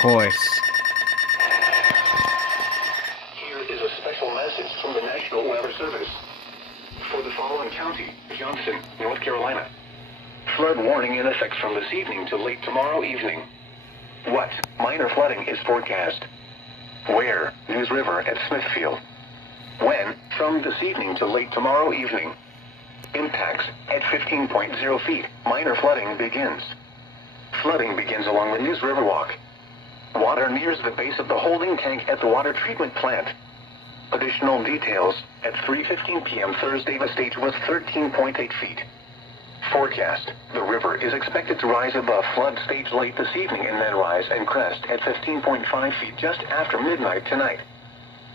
course. Here is a special message from the National Weather Service. For the following county, Johnson, North Carolina. Flood warning in effect from this evening to late tomorrow evening. What? Minor flooding is forecast. Where? News River at Smithfield. When? From this evening to late tomorrow evening. Impacts at 15.0 feet. Minor flooding begins. Flooding begins along the News River Walk. Water nears the base of the holding tank at the water treatment plant. Additional details, at 3:15 p.m. Thursday the stage was 13.8 feet. Forecast, the river is expected to rise above flood stage late this evening and then rise and crest at 15.5 feet just after midnight tonight.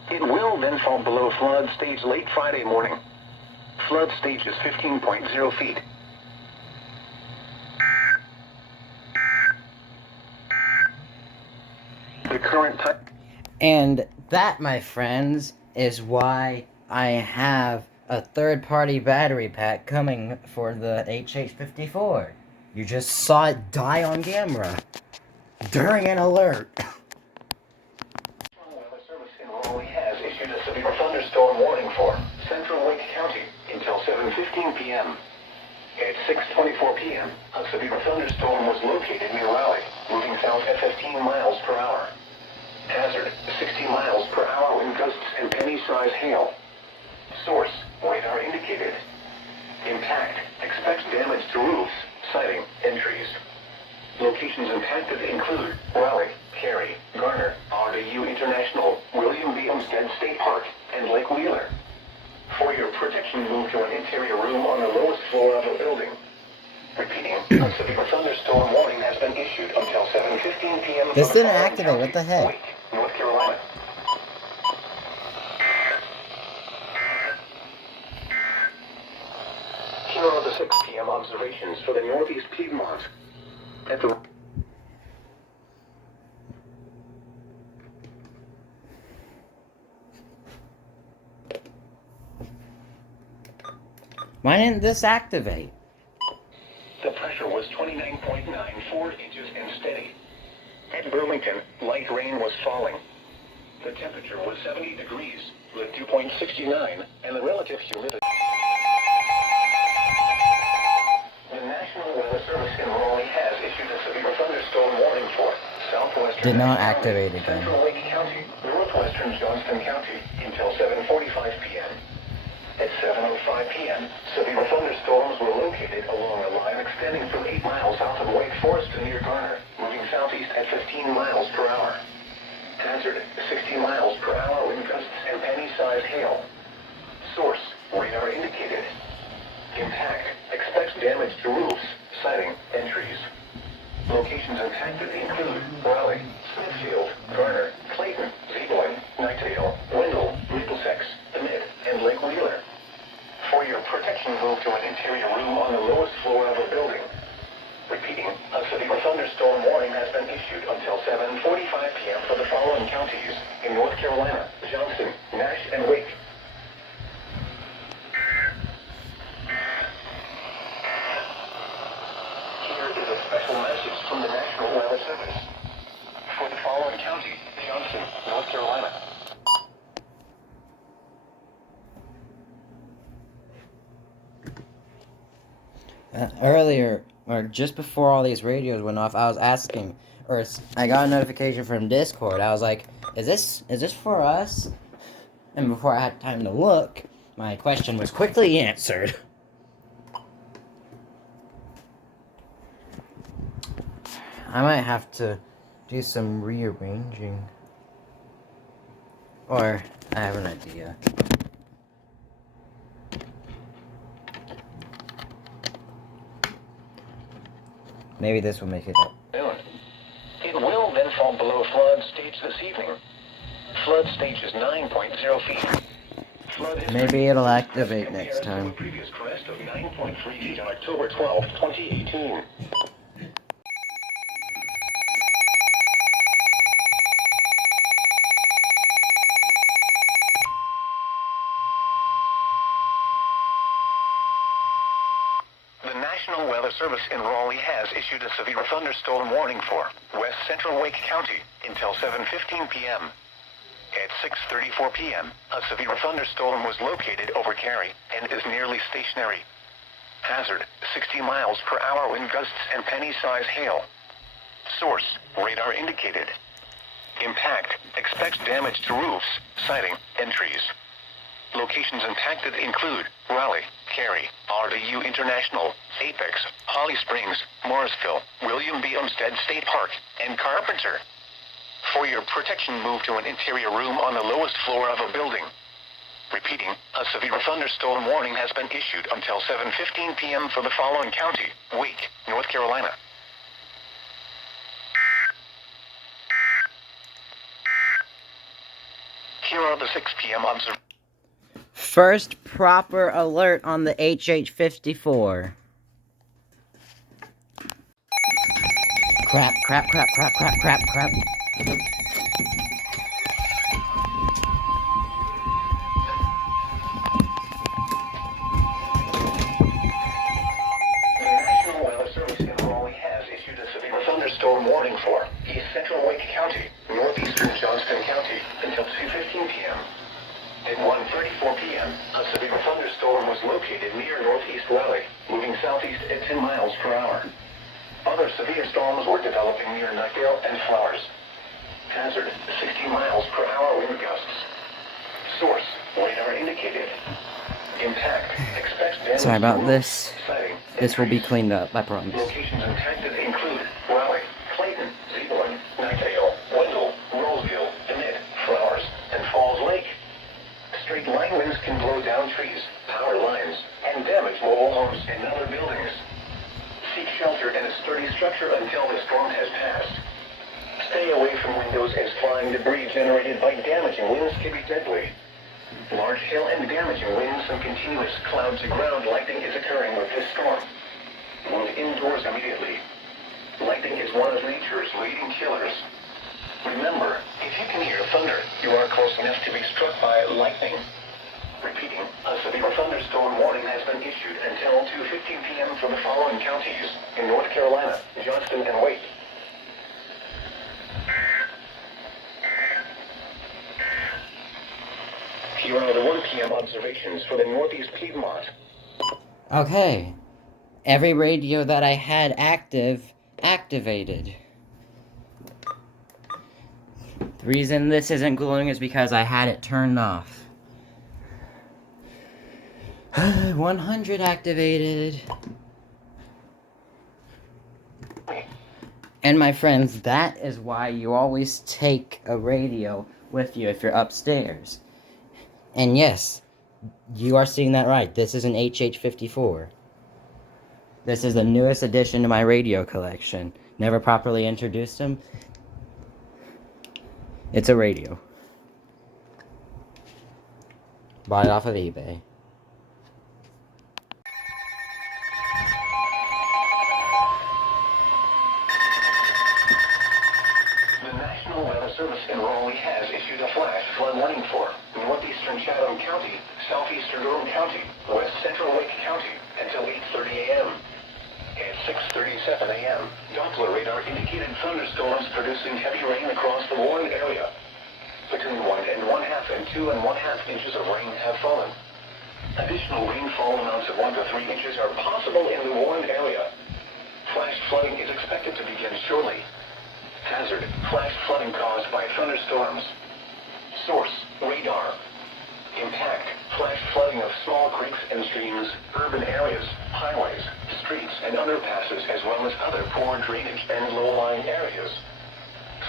It will then fall below flood stage late Friday morning. Flood stage is 15.0 feet. The current time... And that, my friends, is why I have a third-party battery pack coming for the HH-54. You just saw it die on camera during an alert. Weather Service in Raleigh has issued a severe thunderstorm warning for Central Wake County until 7:15 p.m. At 6:24 p.m., a severe thunderstorm was located near Raleigh, moving south at 15 miles per hour. Hazard, 60 miles per hour wind gusts and penny-size hail. Source, radar indicated. Impact, expect damage to roofs, siding, and trees. Locations impacted include Raleigh, Cary, Garner, RDU International, William B. Olmsted State Park, and Lake Wheeler. For your protection, move to an interior room on the lowest floor of a building. Repeating, a severe thunderstorm warning has been issued until 7:15 p.m. This didn't activate, what the heck? Wake, North Carolina. Here are the 6 p.m. observations for the Northeast Piedmont. At the... Why didn't this activate? The pressure was 29.94 inches and steady. At Burlington, light rain was falling. The temperature was 70 degrees, with dew point 69, and the relative humidity. The National Weather Service in Raleigh has issued a severe thunderstorm warning for southwestern Did not County, activate again. Central Wake County, northwestern Johnston County, until 7:45 p.m. At 7:05 p.m., severe thunderstorms were located along a line extending from 8 miles south of Wake Forest to near Garner, moving southeast at 15 miles per hour. Hazard, 60 miles per hour wind gusts and penny-sized hail. Source, radar indicated. Impact, expect damage to roofs, siding, and trees. Locations impacted include Raleigh, Smithfield, Garner, Clayton, Zeboyne, Knightdale, Wendell, Middlesex, Emmett, and Lake Wheeler. For your protection, move to an interior room on the lowest floor of a building. Repeating, a severe thunderstorm warning has been issued until 7:45 p.m. for the following counties in North Carolina, Johnson, Nash, and Wake. Here is a special message from the National Weather Service. For the following county, Johnson, North Carolina. Earlier, or just before all these radios went off, I was asking, or I got a notification from Discord. I was like, is this for us? And before I had time to look, my question was quickly answered. I might have to do some rearranging. Or, I have an idea. Maybe this will make it up. It will then fall below flood stage this evening. Flood stage is 9.0 feet. Flood Maybe it'll activate next time. Previous crest of 9.3 feet on October 12, 2018. The National Weather Service in Raleigh has issued a severe thunderstorm warning for West Central Wake County until 7:15 p.m. At 6:34 p.m., a severe thunderstorm was located over Cary and is nearly stationary. Hazard, 60 miles per hour wind gusts and penny-size hail. Source, radar indicated. Impact, expects damage to roofs, siding, and trees. Locations impacted include Raleigh, Cary, RDU International, Apex, Holly Springs, Morrisville, William B. Olmsted State Park, and Carpenter. For your protection, move to an interior room on the lowest floor of a building. Repeating, a severe thunderstorm warning has been issued until 7:15 p.m. for the following county: Wake, North Carolina. Here are the 6 p.m. observations. First proper alert on the HH-54. Crap, crap, crap, crap, crap, crap, crap. Thunderstorm warning for East Central Wake County, Northeastern Johnston County, until 2:15 p.m. At 1:34 p.m., a severe thunderstorm was located near Northeast Raleigh, moving southeast at 10 miles per hour. Other severe storms were developing near Nutdale and Flowers. Hazard, 60 miles per hour wind gusts. Source, radar indicated. Impact, expects damage. Sorry about this. Sighting, This will be cleaned up, I promise. Locations impacted include Raleigh, Clayton, Zebulon, Nutdale, Wendell, Roseville, Emmett, Flowers, and Falls Lake. Straight line winds can blow down trees, power lines, and damage mobile homes and other buildings. Seek shelter in a sturdy structure until the storm has passed. Stay away from windows as flying debris generated by damaging winds can be deadly. Large hail and damaging winds and continuous cloud-to-ground lightning is occurring with this storm. Move indoors immediately. Lightning is one of nature's leading killers. Remember, if you can hear thunder, you are close enough to be struck by lightning. Repeating, a severe thunderstorm warning has been issued until 2:15 p.m. for the following counties in North Carolina, Johnston, and Wake. Here are the 1 p.m. observations for the Northeast Piedmont. Okay. Every radio that I had activated. The reason this isn't glowing is because I had it turned off. 100 activated. And my friends, that is why you always take a radio with you if you're upstairs. And yes, you are seeing that right. This is an HH-54. This is the newest addition to my radio collection. Never properly introduced them. It's a radio. Bought it off of eBay. The National Weather Service in Raleigh has issued a flash flood warning for northeastern Chatham County, southeastern Durham County, west central Wake County until 8:30 a.m. At 6:37 a.m., Doppler radar indicated thunderstorms producing heavy rain across the warned area. Between 1.5 and 2.5 inches of rain have fallen. Additional rainfall amounts of 1 to 3 inches are possible in the warned area. Flash flooding is expected to begin shortly. Hazard, flash flooding caused by thunderstorms. Source, radar. Impact, flash flooding of small creeks and streams, urban areas, highways, streets, and underpasses, as well as other poor drainage and low-lying areas.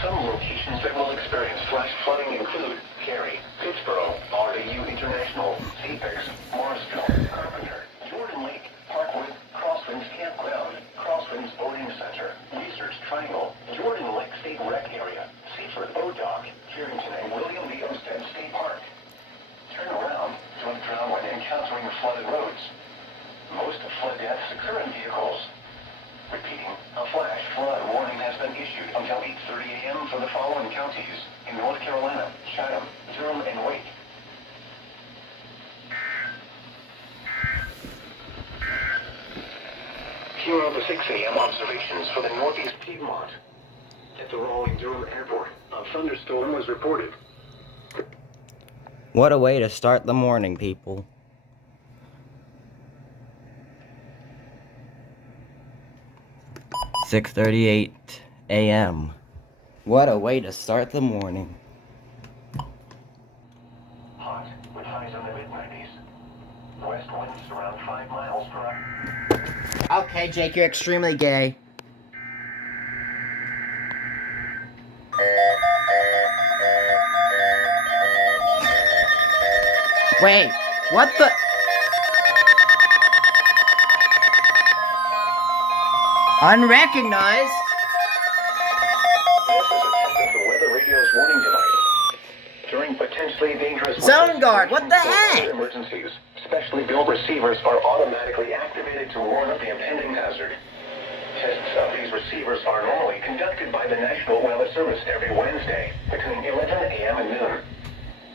Some locations that will experience flash flooding include Cary, Pittsboro, RDU International, Apex, Morrisville, Carpenter, Jordan Lake, Parkwood, Crosswinds Campground, Crosswinds Boating Center, Research Triangle, Jordan Lake State Rec Area, Seaford Boat Dock, Carrington and William B. Olmsted State Park. Turn around, don't drown when encountering flooded roads. Most flood deaths occur in vehicles. Repeating, a flash flood warning has been issued until 8:30 a.m. for the following counties in North Carolina, Chatham, Durham, and Wake. Here are the 6 a.m. observations for the Northeast Piedmont. At the Raleigh-Durham Airport, thunderstorm was reported. What a way to start the morning, people. "6:38 a.m. What a way to start the morning. Hot, with highs in the mid-90s. West winds around 5 miles per hour. Okay, Jake, you're extremely gay. Wait, what the? Unrecognized? This is a test of the weather radio's warning device. During potentially dangerous Zone guard, what the heck? emergencies, specially built receivers are automatically activated to warn of the impending hazard. Tests of these receivers are normally conducted by the National Weather Service every Wednesday between 11 a.m. and noon.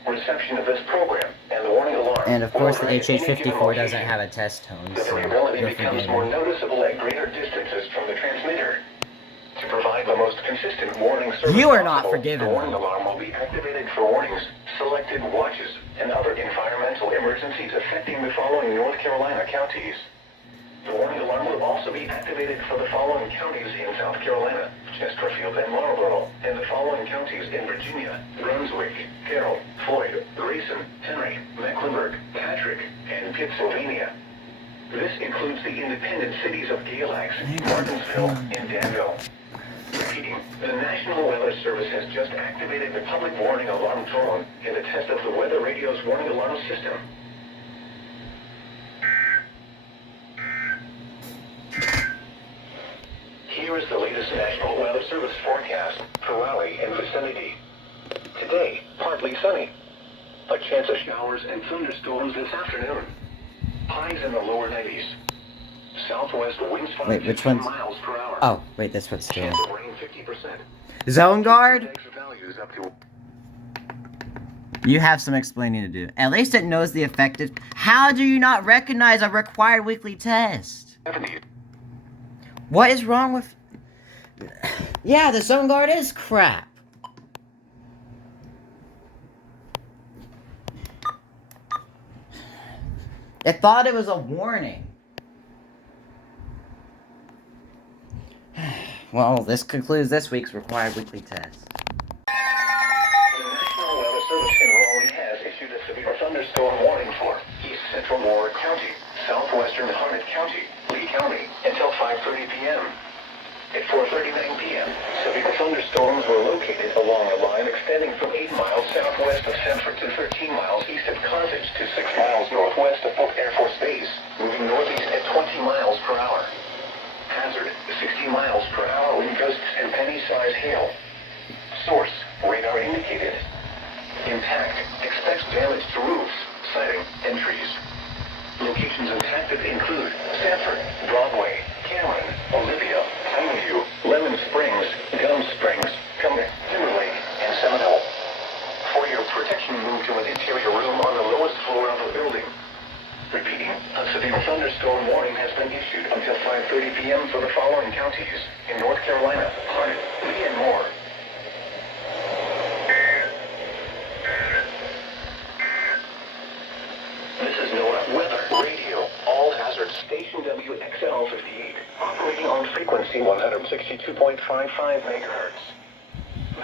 Reception of this program and the warning alarm. And of course, the HH54 doesn't have a test tone, The so variability you're becomes more forgiven. noticeable at greater distances from the transmitter. To provide the most consistent warning service You are not possible, forgiven. the warning alarm will be activated for warnings, selected watches, and other environmental emergencies affecting the following North Carolina counties. The warning alarm will also be activated for the following counties in South Carolina: Chesterfield and Marlborough, and the following counties in Virginia: Brunswick, Carroll, Floyd, Grayson, Henry, Mecklenburg, Patrick, and Pittsylvania. This includes the independent cities of Galax, Martinsville, and Danville. Repeating, the National Weather Service has just activated the public warning alarm tone in the test of the weather radio's warning alarm system. Here is the latest National Weather Service forecast for Raleigh and vicinity. Today, partly sunny. A chance of showers and thunderstorms this afternoon. Highs in the lower 90s. Southwest winds 5 Wait, to which 10 one's? miles per hour. Oh, wait, this one's Chance still. of rain 50%. Zone guard? Extra values up to You have some explaining to do. At least it knows the effective. How do you not recognize a required weekly test? 70. What is wrong with? Yeah, the zone guard is crap. It thought it was a warning. Well, this concludes this week's required weekly test. The National Weather Service in Raleigh has issued a severe thunderstorm warning for East Central Warwick County, Southwestern Harnett County, Lee County, until 5:30 p.m. At 4:39 p.m., severe thunderstorms were located along a line extending from 8 miles southwest of Sanford to 13 miles east of Carthage to 6 miles northwest of Polk Air Force Base, moving northeast at 20 miles per hour. Hazard, 60 miles per hour wind gusts and penny-sized hail. Source, radar indicated. Impact, expects damage to roofs, siding, and trees. Locations impacted include Sanford, Broadway, Cameron, Olivia, Pineview, Lemon Springs, Gum Springs, Timberlake, and Seminole. For your protection, move to an interior room on the lowest floor of the building. Repeating, a severe thunderstorm warning has been issued until 5:30 p.m. for the following counties in North Carolina, Harnett, Lee, and more. This is NOAA Weather Radio, all hazard station WXL58, operating on frequency 162.55 megahertz.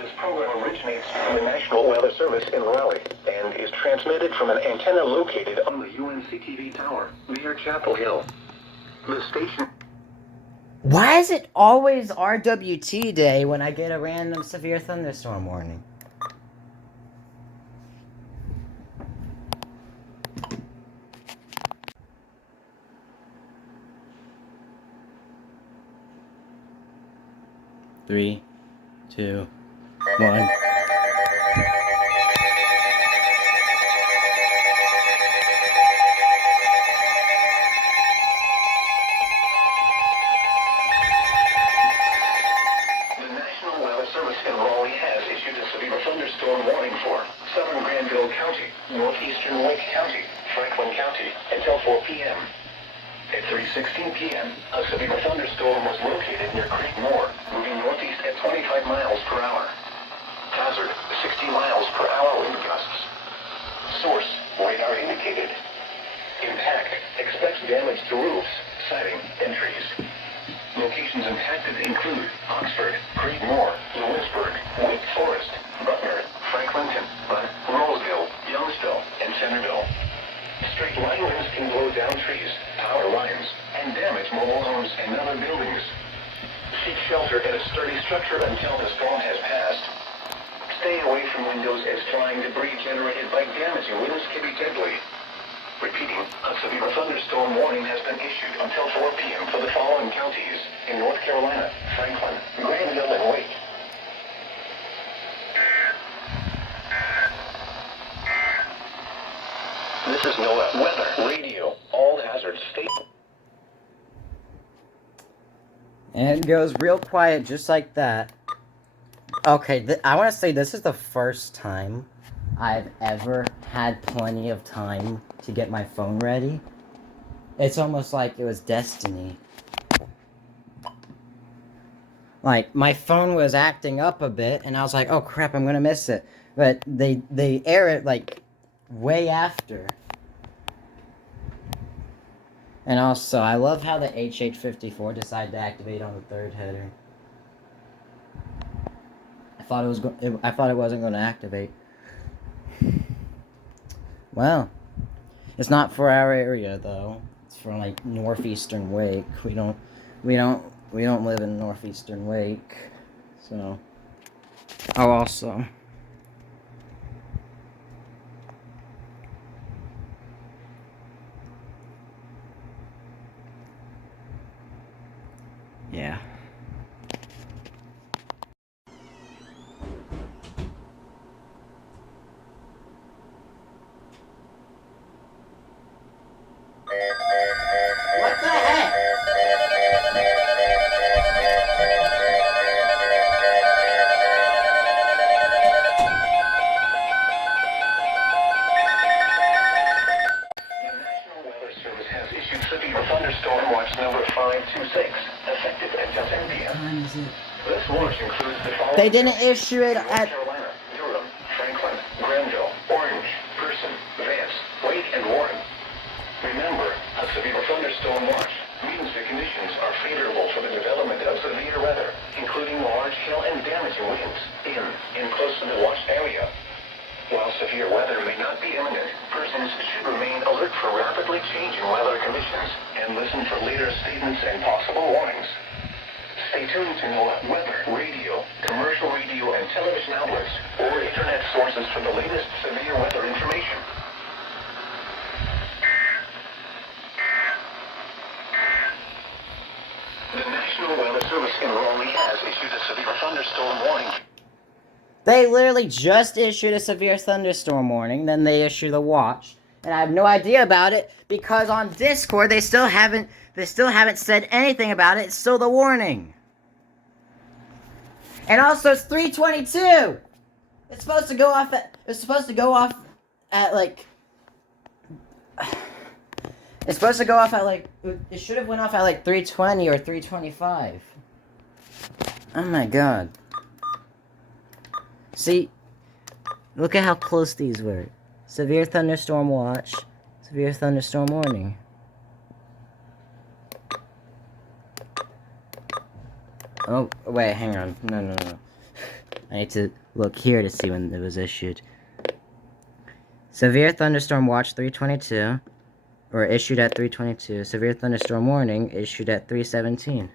This program originates from the National Weather Service in Raleigh and is transmitted from an antenna located on the UNCTV tower near Chapel Hill. The station... Why is it always RWT day when I get a random severe thunderstorm warning? Three, two, one. The National Weather Service in Raleigh has issued a severe thunderstorm warning for southern Granville County, northeastern Wake County, Franklin County, until 4 p.m. At 3:16 p.m., a severe thunderstorm was located near Creekmore, moving northeast at 25 miles per hour. Hazard, 60 miles per hour wind gusts. Source, radar indicated. Impact, expects damage to roofs, siding, and trees. Locations impacted include Oxford, Creedmoor, Lewisburg, Wake Forest, Butner, Franklinton, Butt, Roseville, Youngsville, and Centerville. Straight line winds can blow down trees, power lines, and damage mobile homes and other buildings. Seek shelter in a sturdy structure until the storm has passed. Stay away from windows as flying debris generated by damaging winds can be deadly. Repeating, a severe thunderstorm warning has been issued until 4 p.m. for the following counties in North Carolina: Franklin, Granville, and Wake. This is NOAA Weather Radio. All hazards state. And it goes real quiet just like that. Okay, I want to say this is the first time I've ever had plenty of time to get my phone ready. It's almost like it was destiny. Like, my phone was acting up a bit, and I was like, oh crap, I'm gonna miss it. But they air it, like, way after. And also, I love how the HH-54 decided to activate on the third header. I thought it wasn't going to activate. Well, it's not for our area though. It's for like northeastern Wake. We don't live in northeastern Wake. So, oh, also, yeah. What the heck? The National Weather Service has issued severe thunderstorm watch number 526, effective until 10 p.m. What time is it? This watch includes the following. They didn't issue it North at. Carolina, Durham, Franklin, Granville, Orange, Person, Vance, Wake, and Warren. Remember, a severe thunderstorm watch means the conditions are favorable for the development of severe weather, including large hail and damaging winds in and close to the watched area. While severe weather may not be imminent, persons should remain alert for rapidly changing weather conditions and listen for later statements and possible warnings. Stay tuned to NOAA Weather Radio, commercial radio and television outlets, or internet sources for the latest severe weather information. The National Weather Service in Raleigh has issued a severe thunderstorm warning. They literally just issued a severe thunderstorm warning, then they issue the watch, and I have no idea about it because on Discord they still haven't said anything about it. It's still the warning. And also, it's 3:22. It's supposed to go off at like. It's supposed to go off at like. It should have went off at like 3:20 or 3:25. Oh my god. See, look at how close these were. Severe thunderstorm watch. Severe thunderstorm warning. Oh, wait, hang on. No. I need to look here to see when it was issued. Severe thunderstorm watch 3:22. Or issued at 3:22. Severe thunderstorm warning issued at 3:17.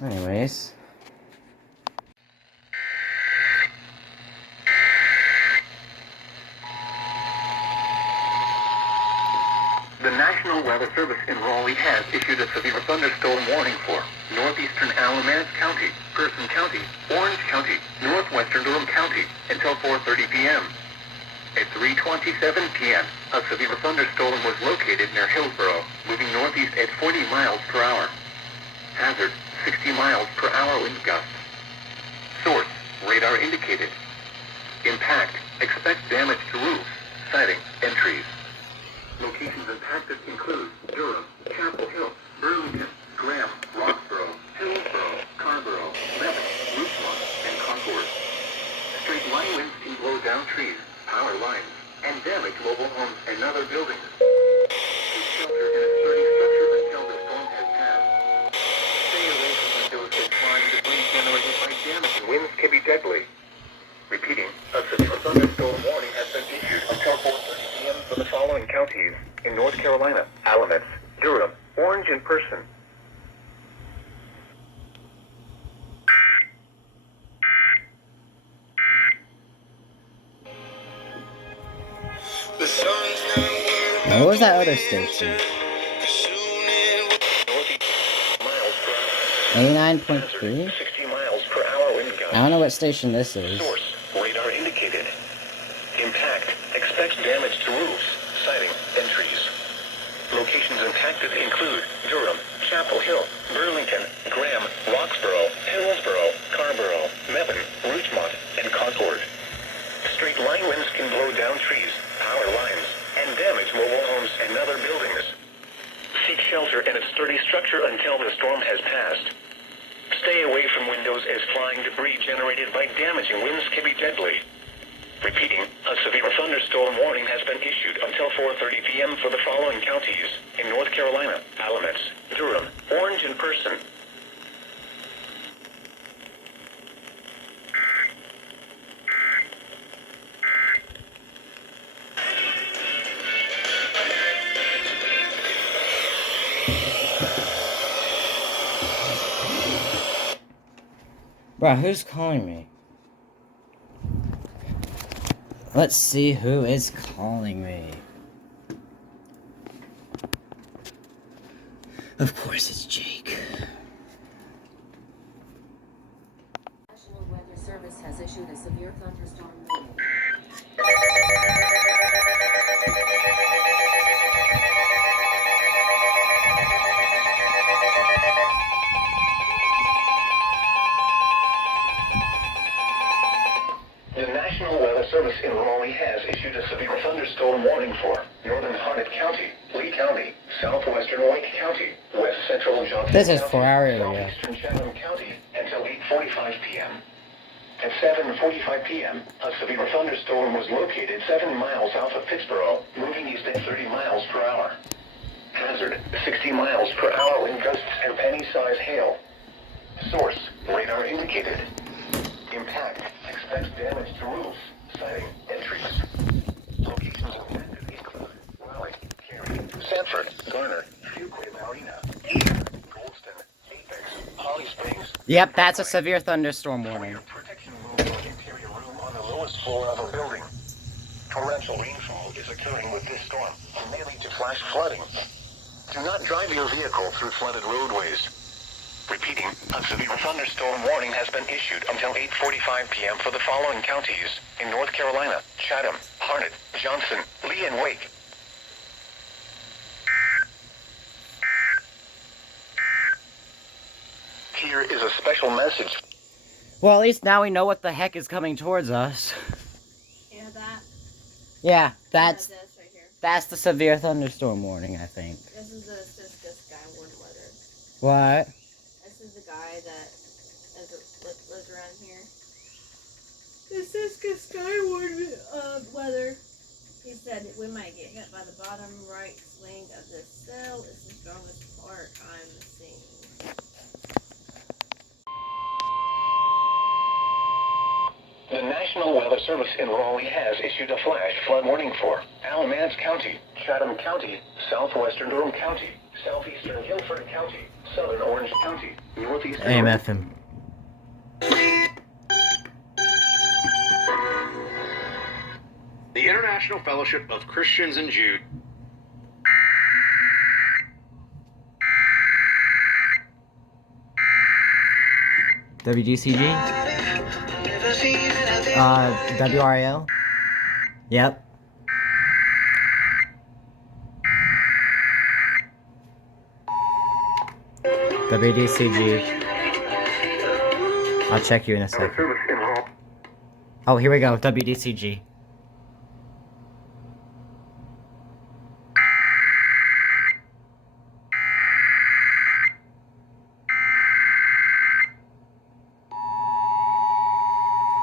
Anyways. The National Weather Service in Raleigh has issued a severe thunderstorm warning for northeastern Alamance County, Person County, Orange County, northwestern Durham County until 4:30 p.m. At 3:27 p.m., a severe thunderstorm was located near Hillsborough, moving northeast at 40 miles per hour. Hazard, 60 miles per hour wind gusts. Source, radar indicated. Impact, expect damage to roofs, siding, and trees. Locations impacted include Durham, Chapel Hill, Burlington, Graham, Roxborough, Hillsborough, Carrboro, down trees, power lines, and damage mobile homes and other buildings. Seek shelter in a sturdy structure until the storm has passed. Stay away from windows and flying debris generated by damage. Winds can be deadly. Repeating, a severe thunderstorm warning has been issued until 4:30 p.m. for the following counties in North Carolina: Alamance, Durham, Orange, and Person. Now, what was that other station? 89.3? 60 miles per hour wind gusts. I don't know what station this is. Source, radar indicated. Impact, expect damage to roofs, siding, and trees. Locations impacted include Durham, Chapel Hill, Burlington, Graham, Roxborough, Hillsborough, Carrboro, Mebane, Rougemont, and Concord. Straight line winds can blow down trees, power lines, and damage mobile homes and other buildings. Seek shelter in a sturdy structure until the storm has passed. Stay away from windows as flying debris generated by damaging winds can be deadly. Repeating, a severe thunderstorm warning has been issued until 4:30 p.m. for the following counties in North Carolina: Alamance, Durham, Orange, and Person. Bro, who's calling me? Let's see who is calling me. Of course it's Jake. National Weather Service has issued a severe thunderstorm warning. The National Weather Service in Raleigh has issued a severe thunderstorm warning for northern Harnett County, Lee County, southwestern White County, west central Johnson This is County, 4 hour area. southeastern Chatham County until 8:45 p.m. At 7:45 p.m., a severe thunderstorm was located 7 miles south of Pittsboro, moving east at 30 miles per hour. Hazard, 60 miles per hour wind gusts and penny-size hail. Source, radar indicated. Impact, expect damage to roofs, siding, and trees. Locations impacted include Raleigh, Cary, Sanford, Garner, Fuquay Marina, Goldston, Apex, Holly Springs. Yep, that's a severe thunderstorm warning. Protection move to an interior room on the lowest floor of a building. Torrential rainfall is occurring with this storm and may lead to flash flooding. Do not drive your vehicle through flooded roadways. Repeating, a severe thunderstorm warning has been issued until 8:45 p.m. for the following counties in North Carolina: Chatham, Harnett, Johnson, Lee, and Wake. Here is a special message. Well, at least now we know what the heck is coming towards us. Yeah, that. Yeah, This right here. that's the severe thunderstorm warning, I think. This is the Siska Skyward weather. What? This is the guy that lives around here. The Siska Skyward weather. He said we might get hit by the bottom right swing of this cell. It's the strongest part I'm seeing. The National Weather Service in Raleigh has issued a flash flood warning for Alamance County, Chatham County, southwestern Durham County, southeastern Guilford County, southern Orange County, northeastern... AMFM. The International Fellowship of Christians and Jews. WGCG? WRAL? Yep. WDCG. I'll check you in a second. Oh, here we go. WDCG.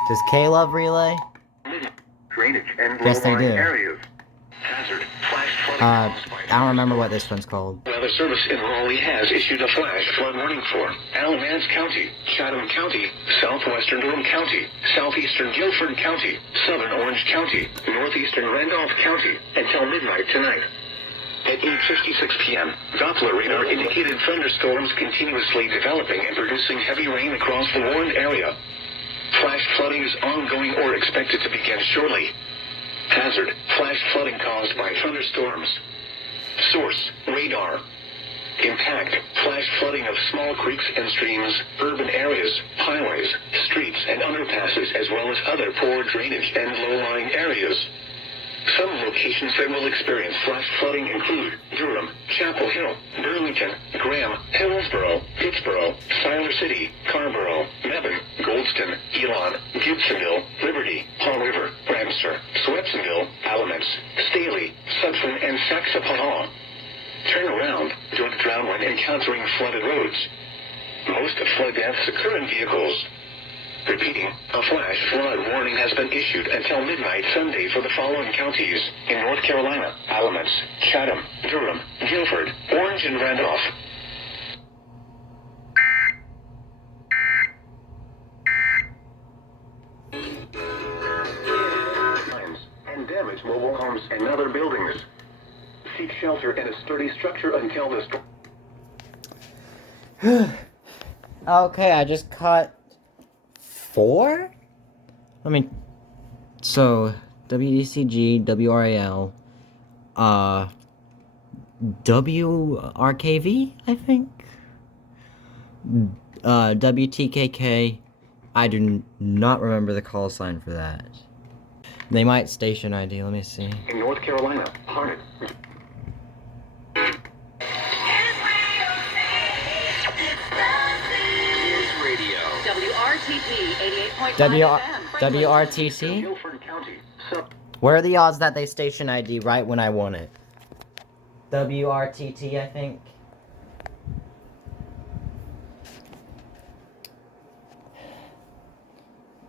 Does K-Love relay? drainage, and Yes, they low-lying do. areas. Hazard, flash flooding caused by I don't remember what this one's called. Weather Service in Raleigh has issued a flash flood warning for Alamance County, Chatham County, southwestern Durham County, southeastern Guilford County, southern Orange County, northeastern Randolph County, until midnight tonight. At 8:56 p.m., Doppler radar indicated thunderstorms continuously developing and producing heavy rain across the warned area. Flash flooding is ongoing or expected to begin shortly. Hazard, flash flooding caused by thunderstorms. Source, radar. Impact, flash flooding of small creeks and streams, urban areas, highways, streets and underpasses, as well as other poor drainage and low-lying areas. Some locations that will experience flash flooding include Durham, Chapel Hill, Burlington, Graham, Hillsborough, Pittsburgh, Siler City, Carrboro, Mebane, Goldston, Elon, Gibsonville, Liberty, Paw River, Ramsar, Swepsonville, Alamance, Staley, Sutphen, and Saxapahaw. Turn around, don't drown when encountering flooded roads. Most flood deaths occur in vehicles. Repeating, a flash flood warning has been issued until midnight Sunday for the following counties in North Carolina: Alamance, Chatham, Durham, Guilford, Orange, and Randolph. And damage mobile homes and other buildings. Seek shelter in a sturdy structure until the Okay, I just caught 4? I mean, so WDCG, WRAL, WRKV, I think? WTKK, I do not remember the call sign for that. They might station ID, let me see. in North Carolina, Harnett. WRTP 88.5 FM. WRTC? Guilford County. Where are the odds that they station ID right when I want it? WRTT, I think.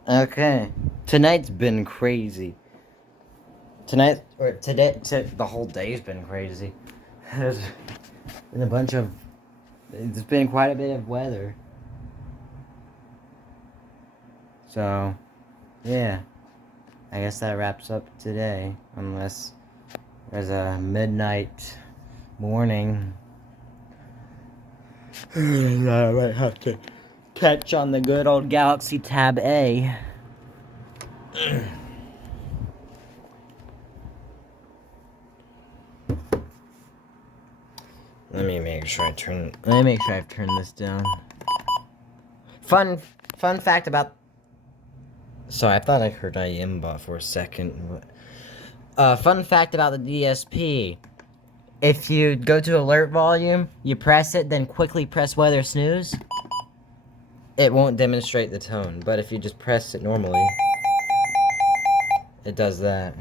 Okay. Tonight's been crazy. The whole day's been crazy. There's been it's been quite a bit of weather. So, yeah. I guess that wraps up today. Unless there's a midnight warning. I might have to catch on the good old Galaxy Tab A. Let me make sure I've turned this down. Fun fact about. Sorry, I thought I heard IMBot for a second. Fun fact about the DSP. If you go to alert volume, you press it, then quickly press weather snooze, it won't demonstrate the tone. But if you just press it normally, it does that.